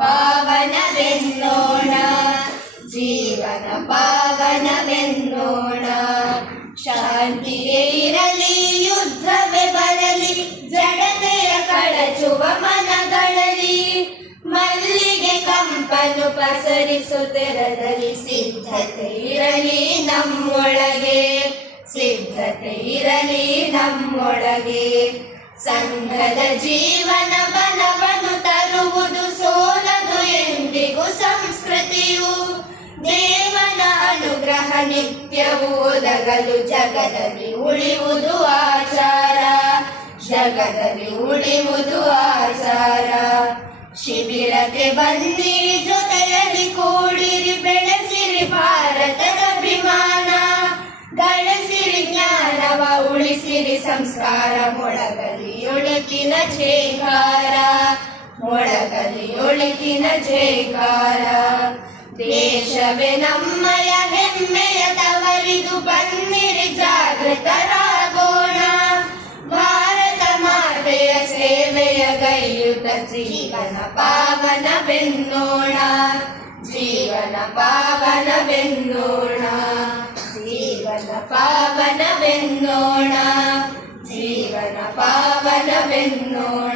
ಪಾವನವೆನ್ನೋಣ, ಜೀವನ ಪಾವನವೆನ್ನೋಣ. ಶಾಂತಿಯೇ ಇರಲಿ, ಯುದ್ಧವೇ ಬರಲಿ, ಜಡತೆಯ ಕಳಚುವ ಮನಗಳಲ್ಲಿ ಮಲ್ಲಿಗೆ ಕಂಪನು ಪಸರಿಸುತ್ತಿರದಲ್ಲಿ ಸಿದ್ಧತೆ ಇರಲಿ ನಮ್ಮೊಳಗೆ, ಸಿದ್ಧತೆ ಇರಲಿ ನಮ್ಮೊಳಗೆ. ಸಂಘದ ಜೀವನ ನಿತ್ಯವೂ ಒದಗಲು ಜಗದಲ್ಲಿ ಉಳಿಯುವುದು ಆಚಾರ. ಜಗದಲ್ಲಿ ಉಳಿಯುವುದು ಆಚಾರ. ಶಿಬಿರಕ್ಕೆ ಬನ್ನಿ, ಜೊತೆಯಲ್ಲಿ ಕೂಡಿರಿ, ಬೆಳೆಸಿರಿ ಭಾರತದ ಅಭಿಮಾನ. ಗಳಿಸಿರಿ ಜ್ಞಾನವ, ಉಳಿಸಿರಿ ಸಂಸ್ಕಾರ. ಮೊಳಗಲಿ ಒಳಕಿನ ಜೇಕಾರ ಮೊಳಗಲಿ ಒಳಕಿನ ಜೇಕಾರ ದೇಶವೇ ನಮ್ಮ ತವರಿದು ಬನ್ನಿರಿ ಜಾಗೃತರಾಗೋಣ. ಭಾರತ ಮಾತೆಯ ಸೇವೆಯ ಗೈಯುತ ಜೀವನ ಪಾವನವೆನ್ನೋಣ. ಜೀವನ ಪಾವನವೆನ್ನೋಣ. ಜೀವನ ಪಾವನವೆನ್ನೋಣ. ಜೀವನ ಪಾವನವೆನ್ನೋಣ.